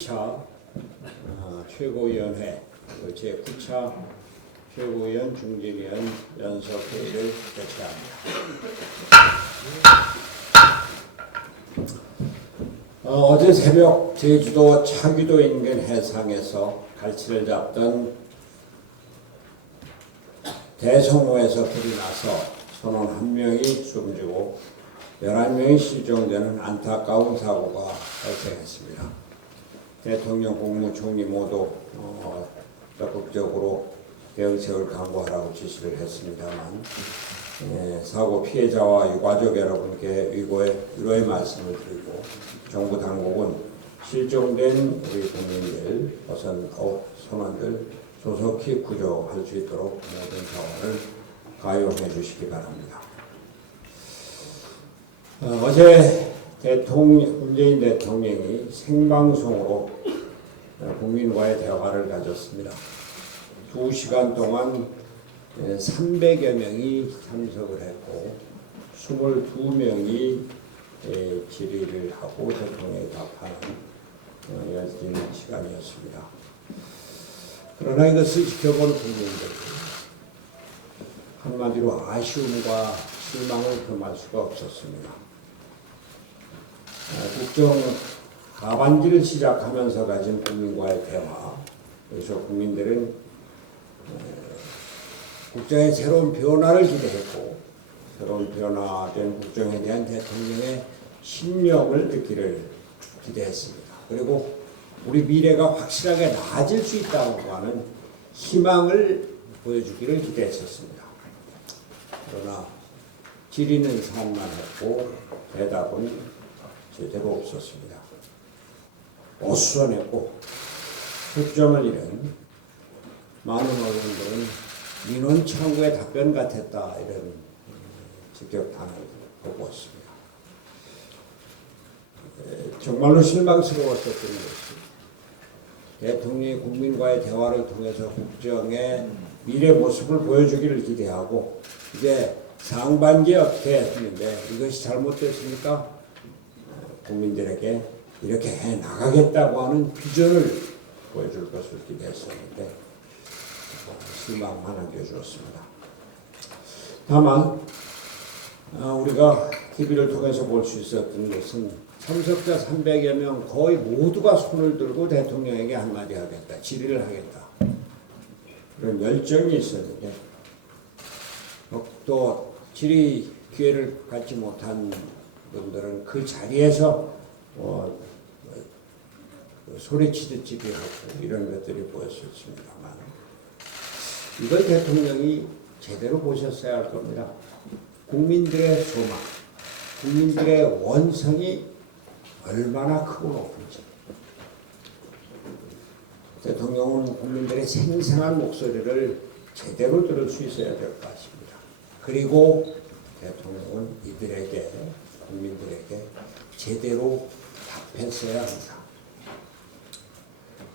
차 최고위원회 제9차 최고위원 중진위원 연석회의를 개최합니다. 어제 새벽 제주도 차귀도 인근 해상에서 갈치를 잡던 대성호에서 불이 나서 선원 1명이 숨지고 11명이 실종되는 안타까운 사고가 발생했습니다. 대통령, 국무총리 모두 적극적으로 대응책을 강구하라고 지시를 했습니다만 사고 피해자와 유가족 여러분께 위로의 말씀을 드리고 정부 당국은 실종된 우리 국민들, 선원들 조속히 구조할 수 있도록 모든 자원을 가용해 주시기 바랍니다. 어제 문재인 대통령이 생방송으로 국민과의 대화를 가졌습니다. 2시간 동안 300여 명이 참석을 했고 22명이 질의를 하고 대통령이 답하는 열띤 시간이었습니다. 그러나 이것을 지켜본 국민들 한마디로 아쉬움과 실망을 금할 수가 없었습니다. 국정 하반기를 시작하면서 가진 국민과의 대화, 그래서 국민들은 국정의 새로운 변화를 기대했고 새로운 변화된 국정에 대한 대통령의 신념을 듣기를 기대했습니다. 그리고 우리 미래가 확실하게 나아질 수 있다고 하는 희망을 보여주기를 기대했었습니다. 그러나 질의는 산만했고 대답은 제대로 없었습니다. 어수선했고 초점을 잃은 많은 언론들은 민원 창구의 답변 같았다 이런 직격탄을 보고왔습니다. 정말로 실망스러웠었던 것이 대통령이 국민과의 대화를 통해서 국정의 미래 모습을 보여주기를 기대하고 이제 상반기에 어떻게 했는데 이것이 잘못됐습니까? 국민들에게 이렇게 해나가겠다고 하는 비전을 보여줄 것을 기대했었는데 실망만 안겨주었습니다. 다만 우리가 TV를 통해서 볼 수 있었던 것은 참석자 300여 명 거의 모두가 손을 들고 대통령에게 한마디 하겠다, 질의를 하겠다 그런 열정이 있었는데 또 질의 기회를 갖지 못한 분들은 그 자리에서 소리치듯이 하고 이런 것들이 보였었습니다만 이걸 대통령이 제대로 보셨어야 할 겁니다. 국민들의 소망, 국민들의 원성이 얼마나 크고 높은지 대통령은 국민들의 생생한 목소리를 제대로 들을 수 있어야 될 것 같습니다. 그리고 대통령은 이들에게 국민들에게 제대로 답했어야 합니다.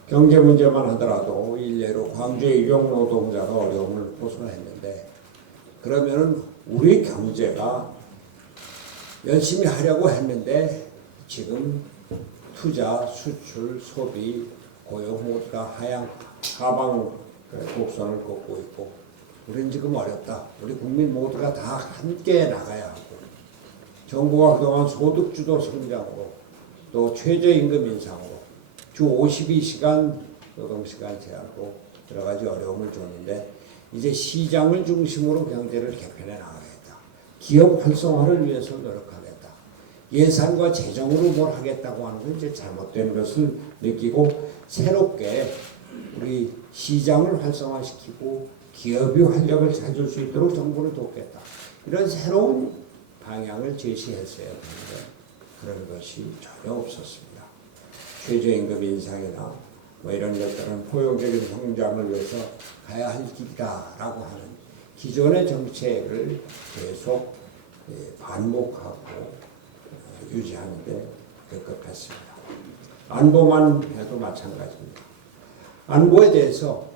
경제 문제만 하더라도 일례로 광주의 일용 노동자가 어려움을 호소했는데 그러면은 우리 경제가 열심히 하려고 했는데 지금 투자, 수출, 소비, 고용 모두가 하방 곡선을 걷고 있고 우리는 지금 어렵다. 우리 국민 모두가 다 함께 나가야 하고 정부가 그동안 소득주도 성장으로 또 최저임금 인상으로 주 52시간 노동시간 제한으로 여러 가지 어려움을 줬는데 이제 시장을 중심으로 경제를 개편해 나가겠다. 기업 활성화를 위해서 노력하겠다. 예산과 재정으로 뭘 하겠다고 하는 건 이제 잘못된 것을 느끼고 새롭게 우리 시장을 활성화시키고 기업이 활력을 찾을 수 있도록 정부를 돕겠다. 이런 새로운 방향을 제시했어야 하는데 그런 것이 전혀 없었습니다. 최저임금 인상이나 이런 것들은 포용적인 성장을 위해서 가야 할 길이다라고 하는 기존의 정책을 계속 반복하고 유지하는 데 급급했습니다. 안보만 해도 마찬가지입니다. 안보에 대해서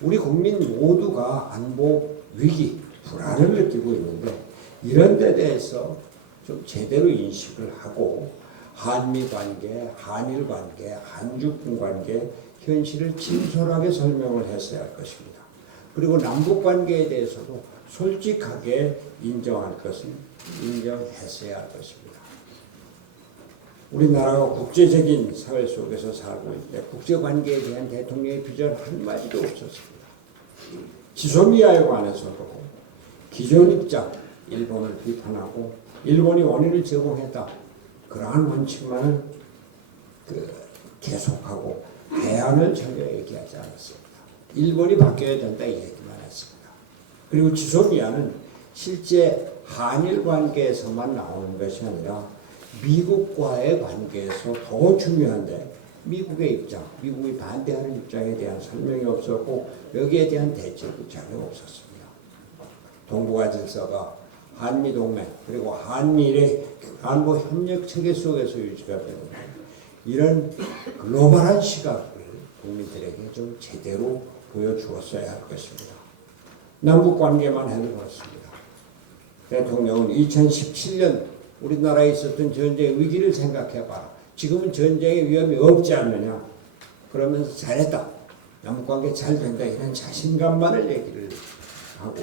우리 국민 모두가 안보 위기, 불안을 느끼고 있는데 이런 데 대해서 좀 제대로 인식을 하고 한미 관계, 한일 관계, 한중 관계 현실을 진솔하게 설명을 했어야 할 것입니다. 그리고 남북 관계에 대해서도 솔직하게 인정할 것은 인정했어야 할 것입니다. 우리나라가 국제적인 사회 속에서 살고 있는데 국제관계에 대한 대통령의 비전 한마디도 없었습니다. 지소미아에 관해서도 기존 입장, 일본을 비판하고 일본이 원인을 제공했다. 그러한 원칙만을 계속하고 대안을 전혀 얘기하지 않았습니다. 일본이 바뀌어야 된다 이 얘기만 했습니다. 그리고 지소미아는 실제 한일 관계에서만 나오는 것이 아니라 미국과의 관계에서 더 중요한데 미국의 입장, 미국이 반대하는 입장에 대한 설명이 없었고 여기에 대한 대책이 전혀 없었습니다. 동북아 질서가 한미동맹 그리고 한미일의 안보협력 체계 속에서 유지가 되는 이런 글로벌한 시각을 국민들에게 좀 제대로 보여주었어야 할 것입니다. 남북관계만 해도 그렇습니다. 대통령은 2017년 우리나라에 있었던 전쟁의 위기를 생각해봐라. 지금은 전쟁의 위험이 없지 않느냐. 그러면서 잘했다. 남북관계 잘 된다. 이런 자신감만을 얘기를 하고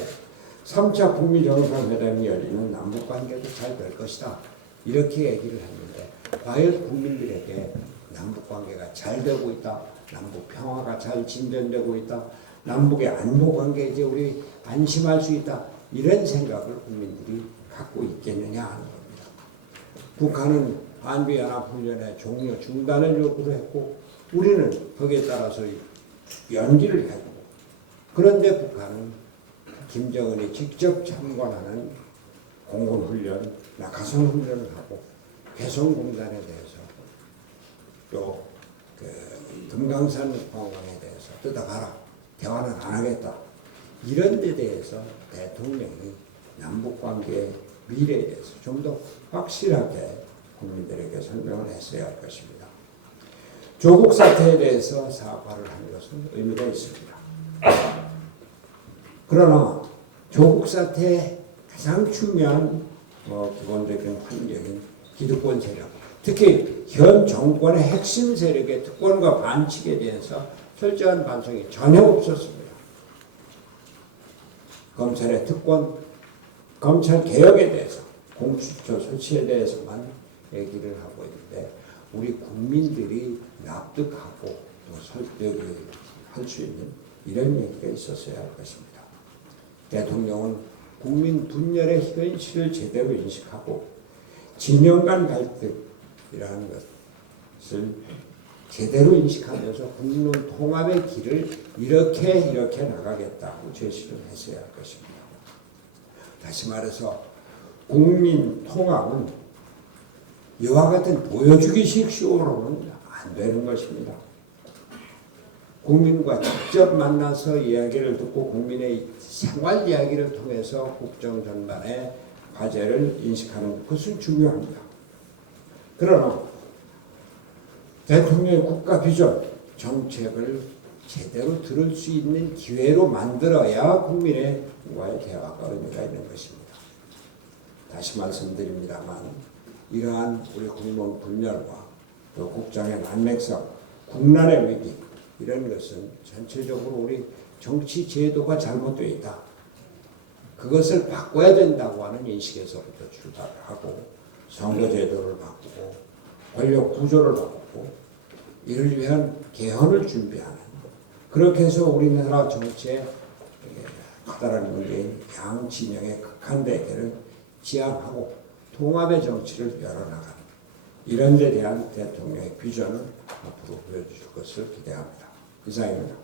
3차 북미 정상회담이 열리는 남북관계도 잘 될 것이다. 이렇게 얘기를 했는데 과연 국민들에게 남북관계가 잘 되고 있다. 남북 평화가 잘 진전되고 있다. 남북의 안보관계에 이제 우리 안심할 수 있다. 이런 생각을 국민들이 갖고 있겠느냐 하는 겁니다. 북한은 한미연합훈련의 종료 중단을 요구를 했고 우리는 거기에 따라서 연기를 했고 그런데 북한은 김정은이 직접 참관하는 공군훈련, 낙하산훈련을 하고 개성공단에 대해서 또 금강산 관광에 대해서 뜯어가라. 대화는 안 하겠다. 이런 데 대해서 대통령이 남북관계의 미래에 대해서 좀 더 확실하게 국민들에게 설명을 했어야 할 것입니다. 조국 사태에 대해서 사과를 한 것은 의미가 있습니다. 그러나 조국 사태의 가장 중요한 기본적인 환경인 기득권 세력, 특히 현 정권의 핵심 세력의 특권과 반칙에 대해서 철저한 반성이 전혀 없었습니다. 검찰의 특권, 검찰 개혁에 대해서 공수처 설치에 대해서만 얘기를 하고 있는데 우리 국민들이 납득하고 또 설득할 수 있는 이런 얘기가 있었어야 할 것입니다. 대통령은 국민 분열의 현실을 제대로 인식하고 진영 간 갈등이라는 것을 제대로 인식하면서 국민 통합의 길을 이렇게 나가겠다고 제시를 했어야 할 것입니다. 다시 말해서 국민 통합은 이와 같은 보여주기식 쇼로는 안 되는 것입니다. 국민과 직접 만나서 이야기를 듣고 국민의 생활 이야기를 통해서 국정 전반의 과제를 인식하는 것은 중요합니다. 그러나 대통령의 국가 비전, 정책을 제대로 들을 수 있는 기회로 만들어야 국민과의 대화가 의미가 있는 것입니다. 다시 말씀드립니다만 이러한 우리 국민 분열과 또 국정의 난맥성, 국난의 위기 이런 것은 전체적으로 우리 정치 제도가 잘못되어 있다. 그것을 바꿔야 된다고 하는 인식에서부터 출발을 하고 선거 제도를 바꾸고 권력 구조를 바꾸고 이를 위한 개헌을 준비하는 그렇게 해서 우리나라 정치의 커다란 문제인 양진영의 극한 대결을 지향하고 통합의 정치를 열어나가는 이런 데 대한 대통령의 비전을 앞으로 보여주실 것을 기대합니다. 이상입니다.